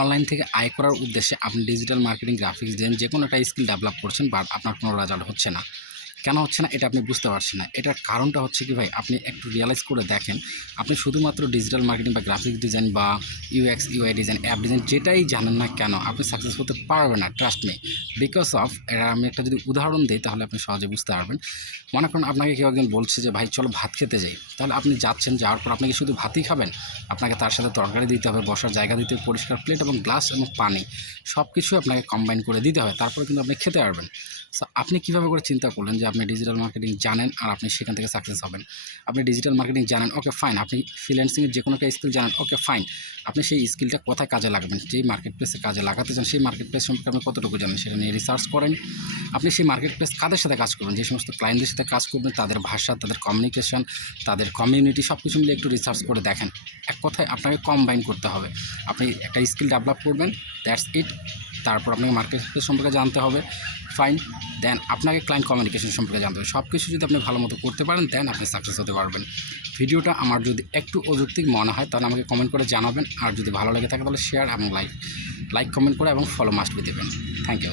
Online থেকে আয় করার উদ্দেশ্যে আপনি ডিজিটাল মার্কেটিং, গ্রাফিক্স ডিজাইন যে কোনো একটা স্কিল ডেভেলপ করছেন, বাট আপনার কোনো রেজাল্ট হচ্ছে না। কেন হচ্ছে না এটা আপনি বুঝতে পারছেন না। এটার কারণটা হচ্ছে কি ভাই, আপনি একটু রিয়ালাইজ করে দেখেন, আপনি শুধুমাত্র ডিজিটাল মার্কেটিং বা গ্রাফিক্স ডিজাইন বা UX UI design, app design যেটাই জানেন না কেন, আপনি সাকসেস হতে পারবেন না, ট্রাস্ট মি। বিকজ অফ এটা আমি একটা যদি উদাহরণ দিই তাহলে আপনি সহজে বুঝতে পারবেন। মনে করুন আপনাকে কেউ একজন বলছে যে ভাই চলো ভাত খেতে যাই, তাহলে আপনি যাচ্ছেন, যাওয়ার পর আপনি কি শুধু ভাতই খাবেন? আপনাকে তার সাথে তরকারি দিতে হবে, বসার জায়গা দিতে হবে, পরিষ্কার প্লেট এবং গ্লাস এবং পানি, সব কিছু আপনাকে কম্বাইন করে দিতে হবে, তারপরে কিন্তু আপনি খেতে পারবেন। সো আপনি কীভাবে করে চিন্তা করলেন যে আপনি ডিজিটাল মার্কেটিং জানেন আর আপনি সেখান থেকে সাকসেস হবেন? আপনি ডিজিটাল মার্কেটিং জানেন, ওকে ফাইন। আপনি ফ্রিল্যান্সিংয়ের যে কোনো একটা স্কিল জানেন, ওকে ফাইন। আপনি সেই স্কিলটা কোথায় কাজে লাগাবেন, যেই মার্কেট প্লেসে কাজে লাগাতে চান সেই মার্কেট প্লেস সম্পর্কে আপনি কতটুকু জানেন সেটা নিয়ে রিসার্চ করেন। আপনি সেই মার্কেট প্লেস কাদের সাথে কাজ করবেন, যে সমস্ত ক্লায়েন্টদের সাথে কাজ করবেন, তাদের ভাষা, তাদের কমিউনিকেশন, তাদের কমিউনিটি সব কিছু মিলে একটু রিসার্চ করে দেখেন। এক কথায় আপনাকে কম্বাইন করতে হবে। আপনি একটা স্কিল ডেভেলপ করবেন, দ্যাটস ইট। তারপর আপনাকে মার্কেট প্লেস সম্পর্কে জানতে হবে, ফাইন। দেন আপনাকে ক্লায়েন্ট কমিউনিকেশন সম্পর্কে জানতে হবে। সব কিছু যদি আপনি ভালো মতো করতে পারেন, দেন আপনি সাকসেস হতে পারবেন। ভিডিওটা আমার যদি একটু অযৌক্তিক মনে হয় তাহলে আমাকে কমেন্ট করে জানাবেন, আর যদি ভালো লেগে থাকে তাহলে শেয়ার এবং লাইক কমেন্ট করে এবং ফলো মাস্ট বি দেবেন। Thank you.